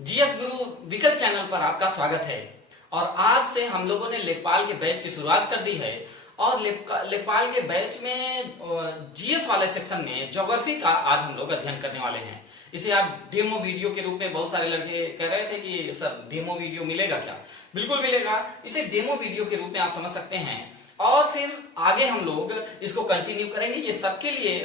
GS गुरु विकल channel पर आपका स्वागत है। और आज से हम लोगों ने लेखपाल के बैच की शुरुआत कर दी है। और लेखपाल के बैच में जीएस वाले सेक्शन में ज्योग्राफी का आज हम लोग अध्ययन करने वाले हैं। इसे आप डेमो वीडियो के रूप में बहुत सारे लड़के कह रहे थे कि सर डेमो वीडियो मिलेगा क्या? बिल्कुल मिलेगा। इसे डेमो वीडियो के रूप में आप समझ सकते हैं और फिर आगे हम लोग इसको कंटिन्यू करेंगे। ये सबके लिए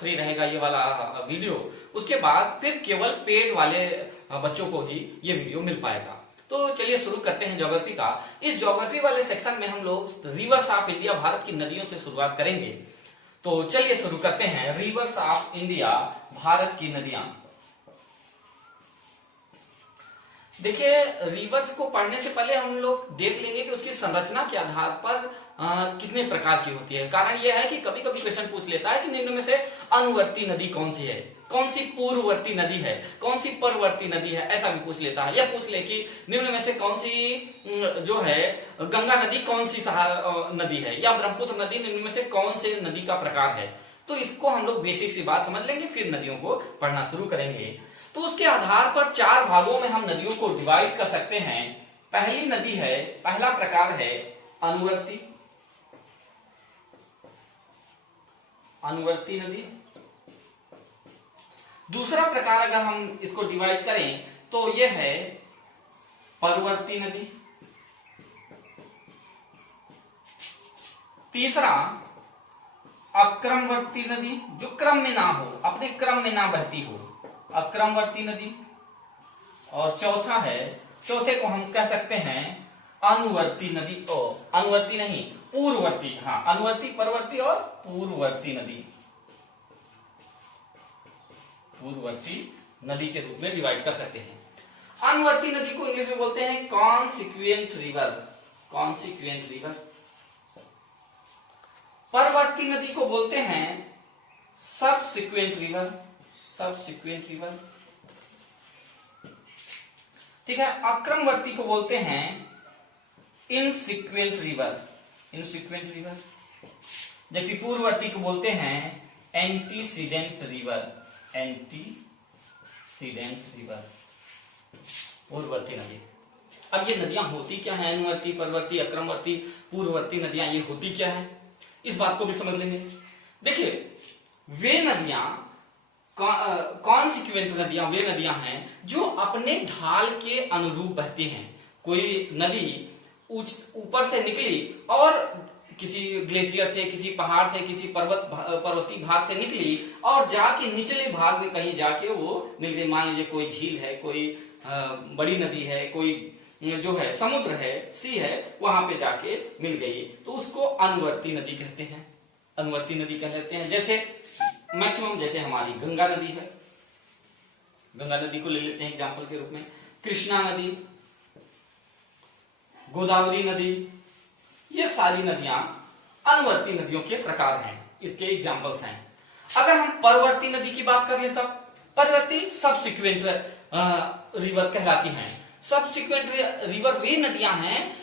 फ्री रहेगा ये वाला वीडियो। उसके बाद फिर केवल पेड वाले बच्चों को ही ये वीडियो मिल पाएगा। तो चलिए शुरू करते हैं ज्योग्राफी का। इस ज्योग्राफी वाले सेक्शन में हम लोग रिवर्स ऑफ इंडिया, भारत की नदियों से शुरुआत करेंगे। तो चलिए शुरू करते हैं। रिवर्स ऑफ इंडिया, भारत की नदियां। देखिए, रिवर्स को पढ़ने से पहले हम लोग देख लेंगे कि उसकी संरचना के आधार पर कितने प्रकार की होती है। कारण यह है कि कभी कभी क्वेश्चन पूछ लेता है कि निम्न में से अनुवर्ती नदी कौन सी है, कौन सी पूर्ववर्ती नदी है, कौन सी परवर्ती नदी है, ऐसा भी पूछ लेता है। या पूछ ले कि निम्न में से कौन सी जो है गंगा नदी कौन सी नदी है, या ब्रह्मपुत्र नदी निम्न में से कौन से नदी का प्रकार है। तो इसको हम लोग बेसिक सी बात समझ लेंगे, फिर नदियों को पढ़ना शुरू करेंगे। तो उसके आधार पर चार भागों में हम नदियों को डिवाइड कर सकते हैं। पहली नदी है, पहला प्रकार है अनुवर्ती, अनुवर्ती नदी। दूसरा प्रकार अगर हम इसको डिवाइड करें तो यह है परवर्ती नदी। तीसरा अक्रमवर्ती नदी, जो क्रम में ना हो, अपने क्रम में ना बहती हो, अक्रमवर्ती नदी। और चौथा है, चौथे को हम कह सकते हैं अनुवर्ती नदी। अनुवर्ती नहीं, पूर्ववर्ती। हाँ, अनुवर्ती, परवर्ती और पूर्ववर्ती नदी, पूर्ववर्ती नदी के रूप में डिवाइड कर सकते हैं। अनुवर्ती नदी को इंग्लिश में बोलते हैं कॉन्सिक्वेंट रिवर, कॉन्सिक्वेंट रिवर। परवर्ती नदी को बोलते हैं सबसिक्वेंट रिवर, सबसिक्वेंट रिवर। ठीक है। अक्रमवर्ती को बोलते हैं इनसिक्वेंट रिवर, इनसिक्वेंट रिवर। जबकि पूर्ववर्ती को बोलते हैं एंटीसीडेंट रिवर, एंटीसीडेंट रिवर, पूर्ववर्ती नदी। अब ये नदियां होती क्या है? अनुवर्ती, परवर्ती, अक्रमवर्ती, पूर्ववर्ती नदियां ये होती क्या है, इस बात को भी समझ लेंगे। देखिए, वे नदियां कॉन्सिक्वेंट नदियां वे नदियां हैं जो अपने ढाल के अनुरूप बहती हैं। कोई नदी ऊपर से निकली और किसी ग्लेशियर से, किसी पहाड़ से, किसी पर्वतीय भाग से निकली और जाके निचले भाग में कहीं जाके वो मिल गई। मान लीजिए कोई झील है, कोई बड़ी नदी है, कोई जो है समुद्र है, सी है, वहां पे जाके मिल गई, तो उसको अनुवर्ती नदी कहते हैं, अनुवर्ती नदी कहते हैं। जैसे मैक्सिमम जैसे हमारी गंगा नदी है, गंगा नदी को ले लेते हैं एग्जाम्पल के रूप में। कृष्णा नदी, गोदावरी नदी, ये सारी नदियां अनुवर्ती नदियों के प्रकार हैं, इसके एग्जाम्पल्स हैं। अगर हम परवर्ती नदी की बात कर ले तब परवर्ती सबसिक्वेंट रिवर कहलाती हैं। सबसिक्वेंट रिवर वे नदियां हैं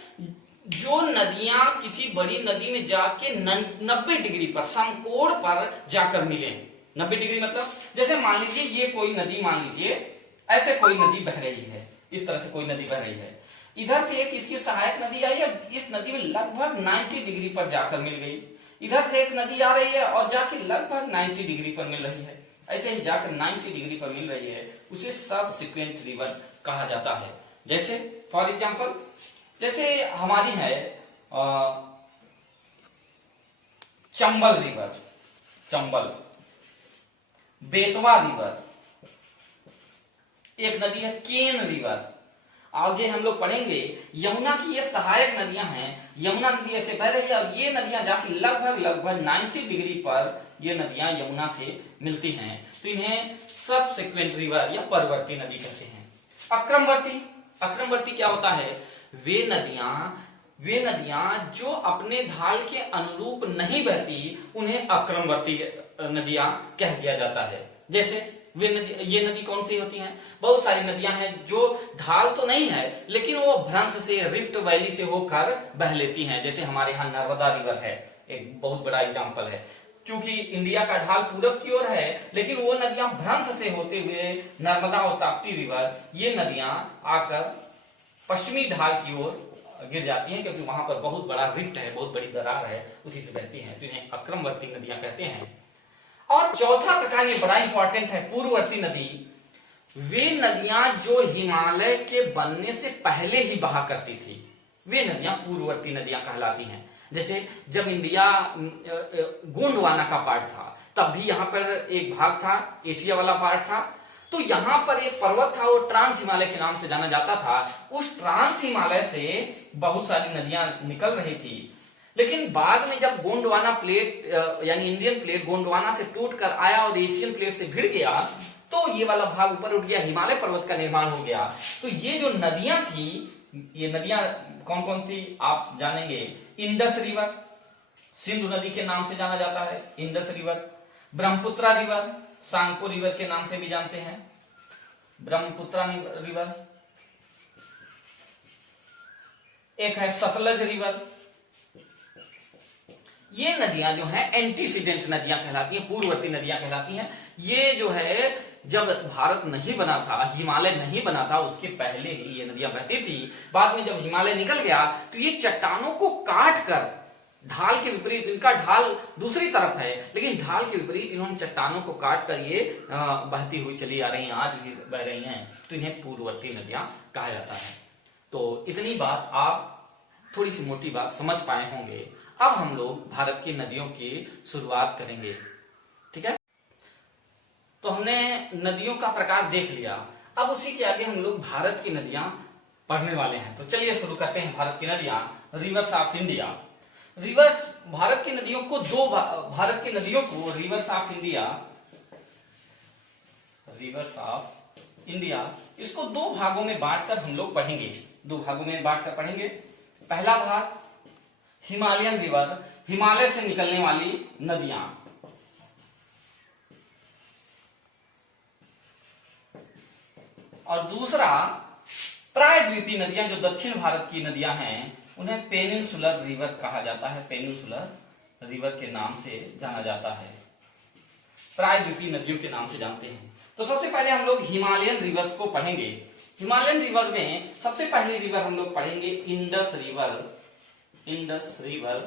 जो नदियां किसी बड़ी नदी में जाके 90 डिग्री पर, समकोण पर जाकर मिले। 90 डिग्री मतलब जैसे मान लीजिए ये कोई नदी, मान लीजिए ऐसे कोई नदी बह रही है, इस तरह से कोई नदी बह रही है, इधर से एक इसकी सहायक नदी आई है, इस नदी में लगभग 90 डिग्री पर जाकर मिल गई। इधर से एक नदी आ रही है और जाके लगभग 90 डिग्री पर मिल रही है। ऐसे ही जाकर 90 डिग्री पर मिल रही है, उसे सबसिक्वेंट रिवर कहा जाता है। जैसे फॉर एग्जाम्पल, जैसे हमारी है चंबल रिवर, चंबल, बेतवा रिवर, एक नदी है केन रिवर। आगे हम लोग पढ़ेंगे यमुना की ये सहायक नदियां हैं। यमुना नदी ऐसे बह रही है और ये नदियां जाके लगभग 90 डिग्री पर ये नदियां यमुना से मिलती हैं, तो इन्हें सबसिक्वेंट रिवर या परवर्ती नदी कहते हैं। अक्रमवर्ती, अक्रमवर्ती क्या होता है? वे नदियां जो अपने ढाल के अनुरूप नहीं बहती, उन्हें अक्रमवर्ती नदियां कह दिया जाता है। जैसे ये नदी कौन सी होती हैं? बहुत सारी नदियां हैं जो ढाल तो नहीं है लेकिन वो भ्रंश से, रिफ्ट वैली से होकर बह लेती हैं। जैसे हमारे यहाँ नर्मदा रिवर है, एक बहुत बड़ा एग्जाम्पल है। क्योंकि इंडिया का ढाल पूरब की ओर है, लेकिन वो नदियां भ्रंश से होते हुए नर्मदा और ताप्ती रिवर, ये नदियां आकर पश्चिमी ढाल की ओर गिर जाती हैं, क्योंकि वहां पर बहुत बड़ा रिफ्ट है, बहुत बड़ी दरार है, उसी से बहती हैं, तो इन्हें अक्रमवर्ती नदियां कहते हैं। और चौथा प्रकार, ये बड़ा इंपॉर्टेंट है, पूर्ववर्ती नदी। वे नदियां जो हिमालय के बनने से पहले ही बहा करती थी, वे नदियां पूर्ववर्ती नदियां कहलाती हैं। जैसे जब इंडिया गोंडवाना का पार्ट था, तब भी यहाँ पर एक भाग था, एशिया वाला पार्ट था, तो यहाँ पर एक पर्वत था, वो ट्रांस हिमालय के नाम से जाना जाता था। उस ट्रांस हिमालय से बहुत सारी नदियां निकल रही थी, लेकिन बाद में जब गोंडवाना प्लेट यानी इंडियन प्लेट गोंडवाना से टूट कर आया और एशियन प्लेट से भिड़ गया, तो ये वाला भाग ऊपर उठ गया, हिमालय पर्वत का निर्माण हो गया। तो ये जो नदियां थी, ये नदियां कौन कौन थी आप जानेंगे। इंडस रिवर, सिंधु नदी के नाम से जाना जाता है Indus river. Brahmaputra river, Tsangpo river के नाम से भी जानते हैं, ब्रह्मपुत्रा रिवर। एक है सतलज रिवर। ये नदियां जो हैं एंटीसीडेंट नदियां कहलाती हैं, पूर्ववर्ती नदियां कहलाती हैं। ये जो है जब भारत नहीं बना था, हिमालय नहीं बना था, उसके पहले ही ये नदियां बहती थी। बाद में जब हिमालय निकल गया तो ये चट्टानों को काट कर, ढाल के विपरीत, इनका ढाल दूसरी तरफ है, लेकिन ढाल के विपरीत इन्होंने चट्टानों को काट कर ये बहती हुई चली आ रही हैं, आज भी बह रही हैं, तो इन्हें पूर्ववर्ती नदियां कहा जाता है। तो इतनी बात आप थोड़ी सी मोटी बात समझ पाए होंगे। अब हम लोग भारत की नदियों की शुरुआत करेंगे, ठीक है। तो हमने नदियों का प्रकार देख लिया, अब उसी के आगे हम लोग भारत की नदियां पढ़ने वाले हैं। तो चलिए शुरू करते हैं भारत की नदियां। Reverse of India. Reverse, Bharat की नदियों को भारत की नदियों को reverse of India, reverse of India, इसको दो भागों में बांटकर हम लोग पढ़ेंगे, दो भागों में बांटकर पढ़ेंगे। पहला भाग हिमालयन रिवर, हिमालय से निकलने वाली नदियां, और दूसरा प्रायद्वीपीय नदियां, जो दक्षिण भारत की नदियां हैं, उन्हें पेनिनसुलर रिवर कहा जाता है, पेनिनसुलर रिवर के नाम से जाना जाता है, प्रायद्वीपीय नदियों के नाम से जानते हैं। तो सबसे पहले हम लोग हिमालयन रिवर्स को पढ़ेंगे। हिमालयन रिवर में सबसे पहली रिवर हम लोग पढ़ेंगे Indus river. Indus river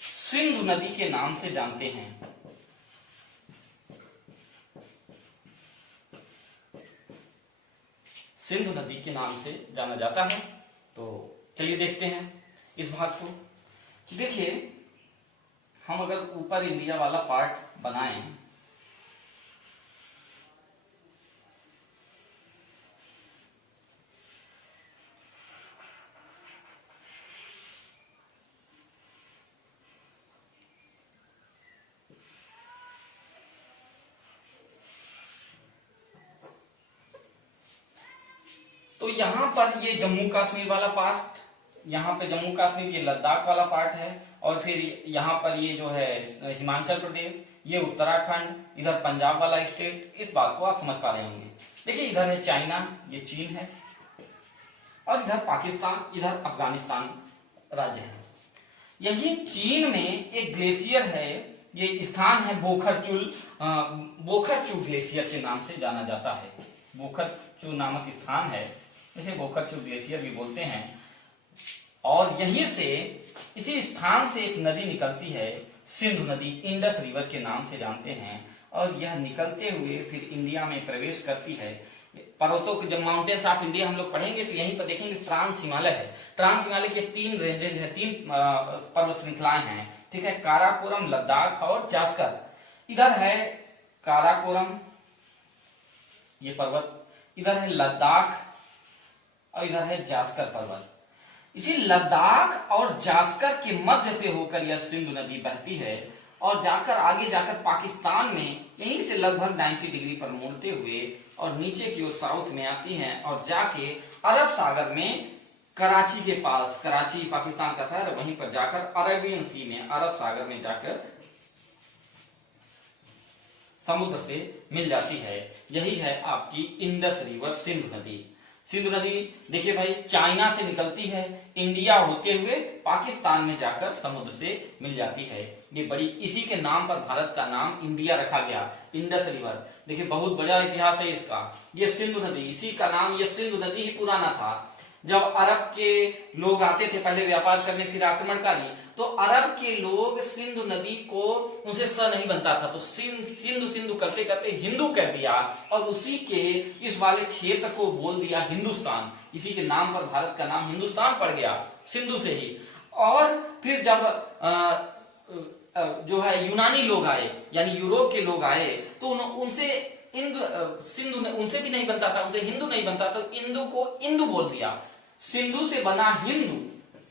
Sindhu नदी के नाम से जानते हैं। सिंधु नदी के नाम से जाना जाता है। तो चलिए देखते हैं इस भाग को। देखिए, हम अगर ऊपर इंडिया वाला पार्ट बनाएं, तो यहां पर ये जम्मू कश्मीर वाला पार्ट, यहाँ पे जम्मू कश्मीर, ये लद्दाख वाला पार्ट है, और फिर यहाँ पर ये जो है हिमाचल प्रदेश, ये उत्तराखंड, इधर पंजाब वाला स्टेट। इस बात को आप समझ पा रहे होंगे। देखिए, इधर है चाइना, ये चीन है, और इधर पाकिस्तान, इधर अफगानिस्तान राज्य है। यही चीन में एक ग्लेशियर है, ये स्थान है बोखरचुल, बोखरचू ग्लेशियर के नाम से जाना जाता है। बोखरचू नामक स्थान है, इसे बोखरचू ग्लेशियर भी बोलते हैं। और यहीं से, इसी स्थान से एक नदी निकलती है, सिंधु नदी, इंडस रिवर के नाम से जानते हैं। और यह निकलते हुए फिर इंडिया में प्रवेश करती है। पर्वतों के, जब माउंटेन्स ऑफ इंडिया हम लोग पढ़ेंगे तो यहीं पर देखेंगे ट्रांस हिमालय है। ट्रांस हिमालय के 3 रेंजेज है, 3 पर्वत श्रृंखलाएं हैं, ठीक है। काराकोरम, लद्दाख और जास्कर। इधर है काराकोरम, ये पर्वत, इधर है लद्दाख, और इधर है जास्कर पर्वत। इसी लद्दाख और जास्कर के मध्य से होकर यह सिंधु नदी बहती है, और जाकर आगे जाकर पाकिस्तान में यहीं से लगभग 90 डिग्री पर मुड़ते हुए और नीचे की ओर साउथ में आती हैं, और जाके अरब सागर में कराची के पास, कराची पाकिस्तान का शहर, वहीं पर जाकर अरेबियन सी में, अरब सागर में जाकर समुद्र से मिल जाती है। यही है आपकी इंडस रिवर, सिंधु नदी। सिंधु नदी देखिए भाई चाइना से निकलती है, इंडिया होते हुए पाकिस्तान में जाकर समुद्र से मिल जाती है। ये बड़ी, इसी के नाम पर भारत का नाम इंडिया रखा गया, इंडस रिवर। देखिए बहुत बड़ा इतिहास है इसका। ये सिंधु नदी, इसी का नाम, ये सिंधु नदी ही पुराना था। जब अरब के लोग आते थे पहले व्यापार करने, फिर आक्रमणकारी, तो अरब के लोग सिंधु नदी को, उनसे स नहीं बनता था, तो सिंधु सिंधु करते करते हिंदू कह दिया और उसी के इस वाले क्षेत्र को बोल दिया हिंदुस्तान। इसी के नाम पर भारत का नाम हिंदुस्तान पड़ गया, सिंधु से ही। और फिर जब जो है यूनानी लोग आए, यानी यूरोप के लोग आए, तो उनसे सिंधु उनसे भी नहीं बनता था, उनसे हिंदू नहीं बनता, तो इंदु को इंदु बोल दिया। सिंधु से बना हिंदू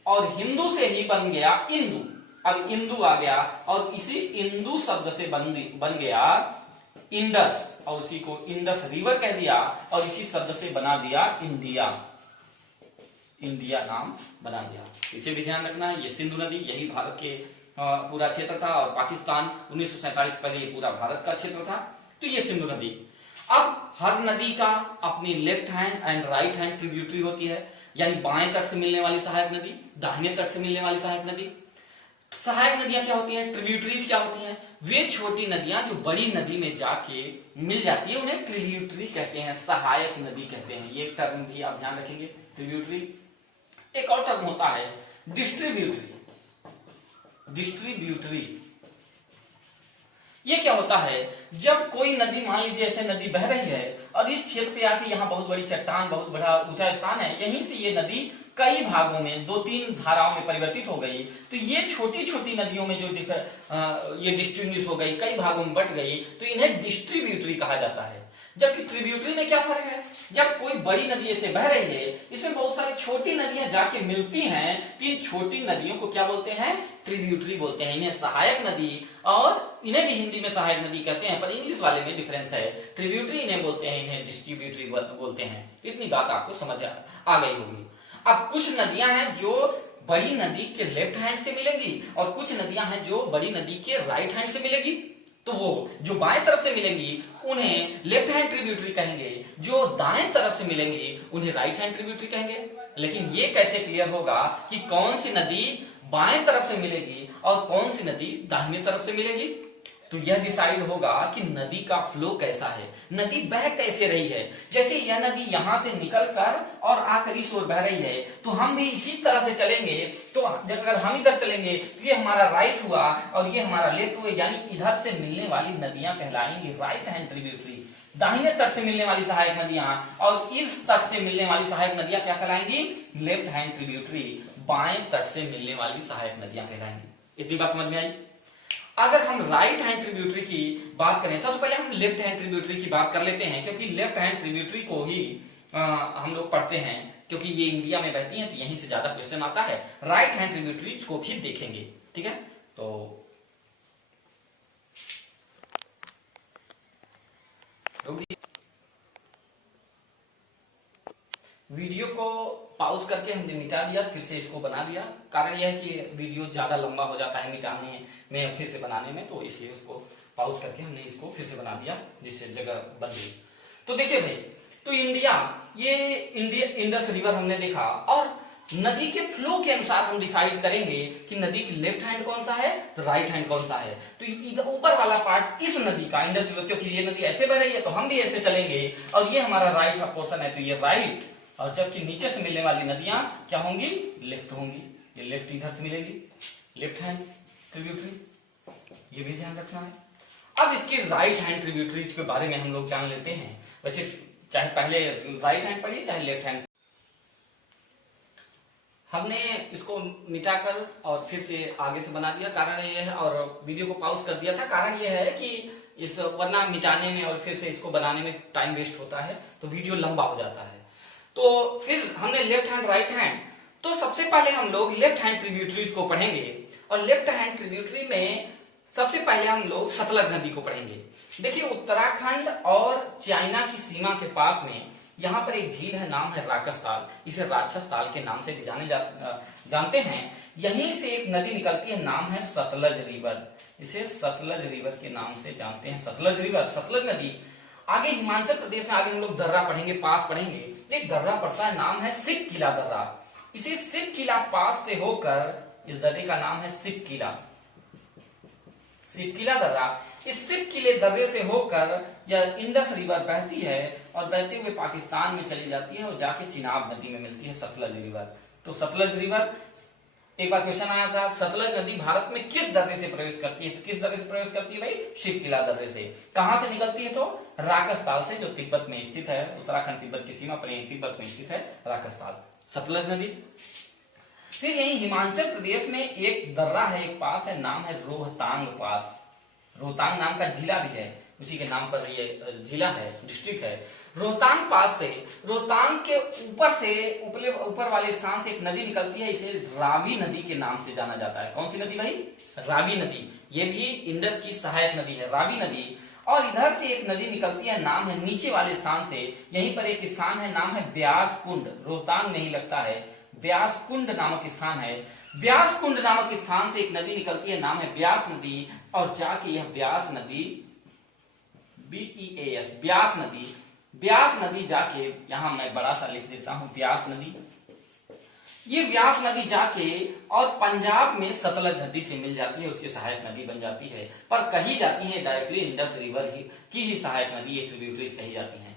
और हिंदू से ही बन गया इंदु। अब इंदु आ गया और इसी इंदु शब्द से बन गया इंडस, और उसी को इंडस रिवर कह दिया और इसी शब्द से बना दिया इंडिया। इंडिया नाम बना दिया। इसे भी ध्यान रखना है। ये सिंधु नदी, यही भारत के पूरा क्षेत्र था और पाकिस्तान 1947 पहले ये पूरा भारत का क्षेत्र था। तो ये सिंधु नदी। अब हर नदी का अपनी left hand and right hand tributary होती है, यानी बाएं तट से मिलने वाली सहायक नदी, दाहिने तट से मिलने वाली सहायक नदी। सहायक नदियां क्या होती हैं, ट्रिब्यूटरीज क्या होती हैं? वे छोटी नदियां जो बड़ी नदी में जाके मिल जाती है उन्हें ट्रिब्यूटरी कहते हैं, सहायक नदी कहते हैं। ये टर्म भी आप ध्यान रखेंगे, ट्रिब्यूटरी। एक और टर्म होता है डिस्ट्रीब्यूटरी। डिस्ट्रीब्यूटरी ये क्या होता है? जब कोई नदी, मान लीजिए जैसे नदी बह रही है और इस क्षेत्र पे आके यहाँ बहुत बड़ी चट्टान, बहुत बड़ा ऊंचा स्थान है, यहीं से ये नदी कई भागों में 2-3 धाराओं में परिवर्तित हो गई। तो ये छोटी छोटी नदियों में जो ये डिस्ट्रीब्यूट हो गई, कई भागों में बट गई, तो इन्हें डिस्ट्रीब्यूटरी कहा जाता है। जबकि ट्रिब्यूटरी में क्या फर्क है? जब कोई बड़ी नदी ऐसे बह रही है, इसमें बहुत सारी छोटी नदियां जाके मिलती हैं, तो इन छोटी नदियों को क्या बोलते हैं? ट्रिब्यूटरी बोलते हैं। इन्हें सहायक नदी, और इन्हें भी हिंदी में सहायक नदी कहते हैं, पर इंग्लिश वाले में डिफरेंस है। ट्रिब्यूटरी इन्हें बोलते हैं, इन्हें डिस्ट्रीब्यूटरी बोलते हैं। इतनी बात आपको समझ आ गई होगी। अब कुछ नदियां हैं जो बड़ी नदी के लेफ्ट हैंड से मिलेगी और कुछ नदियां हैं जो बड़ी नदी के राइट हैंड से मिलेगी। तो वो जो बाएं तरफ से मिलेंगी उन्हें लेफ्ट हैंड ट्रिब्यूटरी कहेंगे, जो दाएं तरफ से मिलेंगी उन्हें राइट हैंड ट्रिब्यूटरी कहेंगे। लेकिन ये कैसे क्लियर होगा कि कौन सी नदी बाएं तरफ से मिलेगी और कौन सी नदी दाहिने तरफ से मिलेगी? तो यह डिसाइड होगा कि नदी का फ्लो कैसा है, नदी बह कैसे रही है। जैसे यह नदी यहां से निकलकर और आकर इस ओर बह रही है, तो हम भी इसी तरह से चलेंगे। तो अगर हम इधर चलेंगे, ये हमारा राइट हुआ और ये हमारा लेफ्ट हुआ, यानी इधर से मिलने वाली नदियां कहलाएंगी राइट हैंड ट्रिब्यूटरी। दाहिने तट से मिलने वाली सहायक नदियां और इस तट से मिलने वाली सहायक नदियां क्या कहलाएंगी? Left hand tributary. बाएं तट से मिलने वाली सहायक नदियां कहलाएंगी। इतनी बात समझ में आई? अगर हम राइट हैंड ट्रिब्यूटरी की बात करें, सबसे पहले हम लेफ्ट हैंड ट्रिब्यूटरी की बात कर लेते हैं, क्योंकि लेफ्ट हैंड ट्रिब्यूटरी को ही हम लोग पढ़ते हैं, क्योंकि ये इंडिया में बहती हैं, तो यहीं से ज्यादा क्वेश्चन आता है। राइट हैंड ट्रिब्यूटरीज को भी देखेंगे, ठीक है? तो वीडियो को पॉज करके हमने मिटा दिया, फिर से इसको बना दिया। कारण यह है कि वीडियो ज्यादा लंबा हो जाता है मिटाने में, फिर से बनाने में, तो इसलिए उसको पॉज करके हमने इसको फिर से बना दिया, जिससे जगह बन गई। तो देखिए भाई, तो इंडस रिवर हमने देखा, और नदी के फ्लो के अनुसार हम डिसाइड करेंगे कि नदी की लेफ्ट हैंड कौन सा है, तो राइट हैंड कौन सा है। तो ऊपर वाला पार्ट इस नदी का, इंडस रिवर, क्योंकि ये नदी ऐसे बह रही है तो हम भी ऐसे चलेंगे, और ये हमारा राइट का पोर्शन है, तो ये राइट, और जबकि नीचे से मिलने वाली नदियां क्या होंगी? लेफ्ट होंगी। ये लेफ्ट इधर से मिलेगी, लेफ्ट हैंड ट्रिब्यूटरी, ये भी ध्यान रखना है। अब इसकी राइट हैंड ट्रिब्यूटरीज के बारे में हम लोग जान लेते हैं। वैसे चाहे पहले राइट हैंड पढ़िए चाहे लेफ्ट हैंड। हमने इसको मिटाकर और फिर से आगे से बना दिया, कारण ये है, और वीडियो को पॉज कर दिया था। कारण ये है कि इस वरना मिटाने में और फिर से इसको बनाने में टाइम वेस्ट होता है, तो वीडियो लंबा हो जाता है। तो फिर हमने लेफ्ट हैंड राइट हैंड, तो सबसे पहले हम लोग लेफ्ट हैंड ट्रिब्यूटरीज को पढ़ेंगे, और लेफ्ट हैंड ट्रिब्यूटरी में सबसे पहले हम लोग सतलज नदी को पढ़ेंगे। देखिए, उत्तराखंड और चाइना की सीमा के पास में यहाँ पर एक झील है, नाम है राक्षस ताल। इसे राक्षस ताल के नाम से भी जानते हैं। यहीं से एक नदी निकलती है, नाम है सतलज रिवर। इसे सतलज रिवर के नाम से जानते हैं, सतलज रिवर, सतलज नदी। आगे हिमाचल प्रदेश में आगे हम लोग दर्रा पढ़ेंगे, पास पढ़ेंगे। एक दर्रा पड़ता है, नाम है सिक किला दर्रा। इसी सिक किला पास से होकर इस दर्रे का नाम है सिक किला, सिक किला दर्रा। इस सिक किले दर्रे से होकर यह इंडस रिवर बहती है और बहते हुए पाकिस्तान में चली जाती है और जाके चिनाब नदी में मिलती है, सतलज रिवर। तो सतलज रिवर, एक बार क्वेश्चन आया था, सतलज नदी भारत में किस दर्रे से प्रवेश करती है? तो किस दर्रे से प्रवेश करती है भाई? सिक किला दर्रे से। कहां से निकलती है? तो राकसताल से, जो तिब्बत में स्थित है, उत्तराखंड तिब्बत की सीमा पर तिब्बत में स्थित है राकसताल, सतलज नदी। फिर यही हिमाचल प्रदेश में एक दर्रा है, एक पास है, नाम है रोहतांग पास। रोहतांग नाम का जिला भी है, उसी के नाम पर ये जिला है, डिस्ट्रिक्ट है। रोहतांग पास से, रोहतांग के ऊपर से, ऊपर वाले स्थान से एक नदी निकलती है, इसे रावी नदी के नाम से जाना जाता है। कौन सी नदी भाई? रावी नदी। ये भी इंडस की सहायक नदी है, रावी नदी। और इधर से एक नदी निकलती है, नाम है नीचे वाले स्थान से, यहीं पर एक स्थान है, नाम है ब्यास कुंड। रोहतांग नहीं लगता है, ब्यास कुंड नामक स्थान है। ब्यास कुंड नामक स्थान से एक नदी निकलती है, नाम है ब्यास नदी। और जाके यह ब्यास नदी, BEAS, ब्यास नदी, ब्यास नदी जाके, यहां मैं बड़ा सा लिख देता हूं, ब्यास नदी। ये ब्यास नदी जाके और पंजाब में सतलज नदी से मिल जाती है, उसकी सहायक नदी बन जाती है। पर कही जाती है डायरेक्टली इंडस रिवर की ही सहायक नदी, ये ट्रिब्यूटरीज कही जाती है।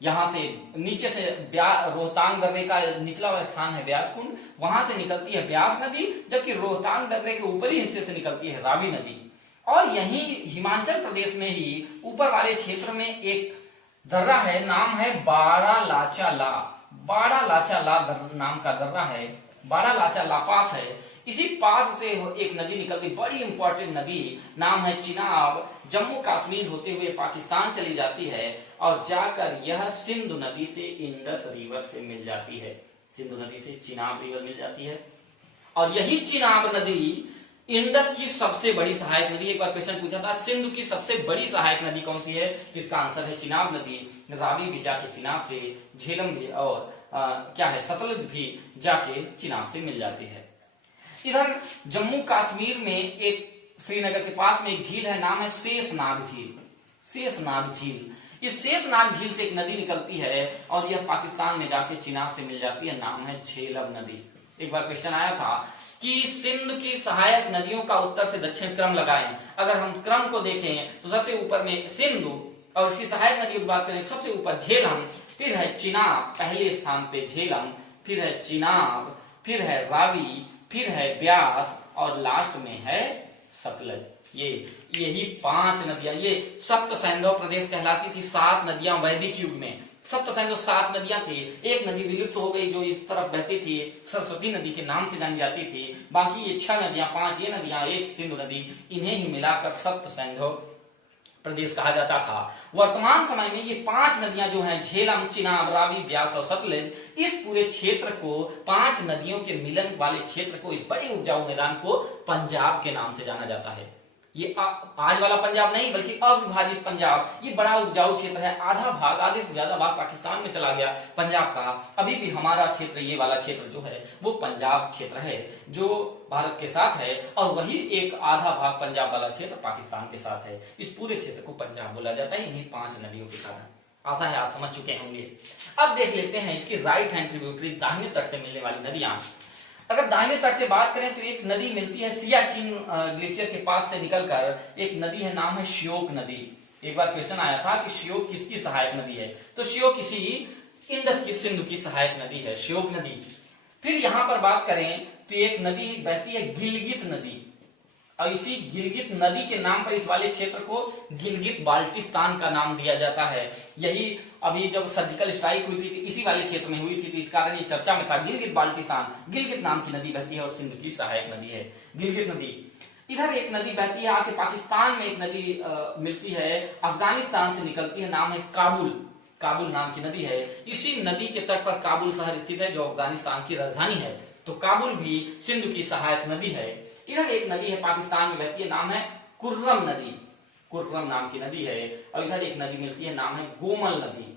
यहां से नीचे से रोहतांग दर्रे का निचला वाला स्थान है ब्यास कुंड, वहां से निकलती है ब्यास नदी, जबकि रोहतांग दर्रे के ऊपरी हिस्से से निकलती है रावी नदी। और यही हिमाचल प्रदेश में ही ऊपर वाले क्षेत्र में एक दर्रा है, नाम है बारालाचा ला। बारालाचा ला नाम का दर्रा है, बारालाचा ला पास है। इसी पास से एक नदी निकलती, बड़ी इंपॉर्टेंट नदी, नाम है चिनाब, जम्मू कश्मीर होते हुए पाकिस्तान चली जाती है और जाकर यह सिंधु नदी से इंडस रिवर से मिल जाती है, सिंधु नदी से चिनाब रिवर मिल जाती है। और यही चिनाब नदी इंडस की सबसे बड़ी सहायक नदी। एक बार क्वेश्चन पूछा था, सिंधु की सबसे बड़ी सहायक नदी कौन सी है? इसका आंसर है चिनाब नदी। रावी भी जाके चिनाब से, झेलम भी और क्या है, सतलज भी जाके चिनाब से मिल जाती है। इधर जम्मू कश्मीर में एक, श्रीनगर के पास में एक झील है, नाम है शेषनाग झील, शेषनाग झील। इस शेषनाग झील से एक नदी निकलती है और यह पाकिस्तान में जाके चिनाब से मिल जाती है, नाम है झेलम नदी। एक बार क्वेश्चन आया था कि सिंधु की सहायक नदियों का उत्तर से दक्षिण क्रम लगाएं। अगर हम क्रम को देखें तो सबसे ऊपर में सिंधु और उसकी सहायक नदियों की बात करें, सबसे ऊपर झेलम, फिर है चिनाब, पहले स्थान पे झेलम, फिर है चिनाब, फिर है रावी, फिर है ब्यास और लास्ट में है सतलज। यही 5 नदियां, ये सप्त सैंधव प्रदेश कहलाती थी। 7 नदियां वैदिक युग में, सप्त सैंधव 7 नदियां थी। एक नदी विलुप्त हो गई जो इस तरफ बहती थी, सरस्वती नदी के नाम से जानी जाती थी। बाकी ये 6 नदियां, 5 ये नदियां, एक सिंधु नदी, इन्हें ही मिलाकर सप्त सैंधव प्रदेश कहा जाता था। वर्तमान समय में ये 5 नदियां जो हैं, झेलम, चिनाब, रावी, ब्यास और सतलज, इस पूरे क्षेत्र को, 5 नदियों के मिलन वाले क्षेत्र को, इस बड़े उपजाऊ मैदान को पंजाब के नाम से जाना जाता है। ये आज वाला पंजाब नहीं, बल्कि अविभाजित पंजाब। ये बड़ा उपजाऊ क्षेत्र है, आधा भाग, आधे से ज्यादा भाग पाकिस्तान में चला गया पंजाब का। अभी भी हमारा क्षेत्र, ये वाला क्षेत्र जो है वो पंजाब क्षेत्र है, जो भारत के साथ है, और वही एक आधा भाग पंजाब वाला क्षेत्र पाकिस्तान के साथ है। इस पूरे क्षेत्र को पंजाब बोला जाता है, इन्हीं 5 नदियों के कारण। आशा है आप समझ चुके होंगे। अब देख लेते हैं इसकी राइट हैंड ट्रिब्यूटरी, दाहिने तट से मिलने वाली नदियां। अगर दाहिने तट से बात करें तो एक नदी मिलती है सियाचिन ग्लेशियर के पास से निकलकर, एक नदी है, नाम है श्योक नदी। एक बार क्वेश्चन आया था कि श्योक किसकी सहायक नदी है? तो श्योक किसी इंडस की, सिंधु की सहायक नदी है, श्योक नदी। फिर यहां पर बात करें तो एक नदी बहती है, गिलगित नदी, और इसी गिलगित नदी के नाम पर इस वाले क्षेत्र को गिलगित बाल्टिस्तान का नाम दिया जाता है। यही अभी जब सर्जिकल स्ट्राइक हुई थी इसी वाले क्षेत्र में हुई थी, तो इस कारण ये चर्चा में था, गिलगित बाल्टिस्तान। गिलगित नाम की नदी बहती है और सिंधु की सहायक नदी है गिलगित नदी। इधर एक नदी बहती है, आके पाकिस्तान में एक नदी मिलती है, अफगानिस्तान से निकलती है, नाम है काबुल, काबुल नाम की नदी है। इसी नदी के तट पर काबुल शहर स्थित है, जो अफगानिस्तान की राजधानी है। तो काबुल भी सिंधु की सहायक नदी है। इधर एक नदी है, पाकिस्तान में बहती है, नाम है कुर्रम नदी, कुर्रम नाम की नदी है। और इधर एक नदी मिलती है, नाम है गोमल नदी।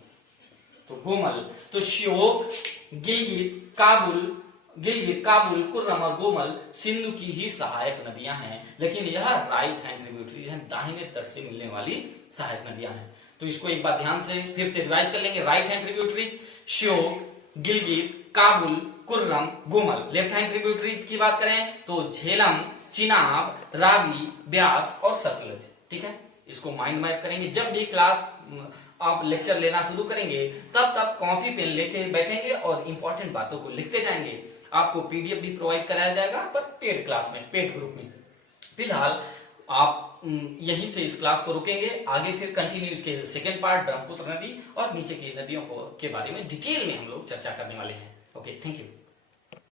तो गोमल, तो श्योक, गिलगित, काबुल, कुर्रम और गोमल सिंधु की ही सहायक नदियां हैं। लेकिन यह राइट हैंड ट्रिब्यूटरी है, दाहिने तट से मिलने वाली सहायक नदियां हैं। तो इसको एक बार ध्यान से फिर से रिवाइज कर लेंगे। Right hand tributary Shyok, Gilgit, Kabul, Kurram, Gomal. Left hand tributary की बात करें तो झेलम, चिनाब, रावी, ब्यास और सतलज। ठीक है, इसको माइंड मैप करेंगे। जब भी क्लास आप लेक्चर लेना शुरू करेंगे तब कॉपी पेन लेके बैठेंगे और इंपॉर्टेंट बातों को लिखते जाएंगे। आपको पीडीएफ भी प्रोवाइड कराया जाएगा पर पेड क्लास में, पेड ग्रुप में। फिलहाल आप यहीं से इस क्लास को रुकेंगे, आगे फिर कंटिन्यू इसके सेकेंड पार्ट ब्रह्मपुत्र नदी और नीचे की नदियों को के बारे में डिटेल में हम लोग चर्चा करने वाले हैं। Okay, thank you.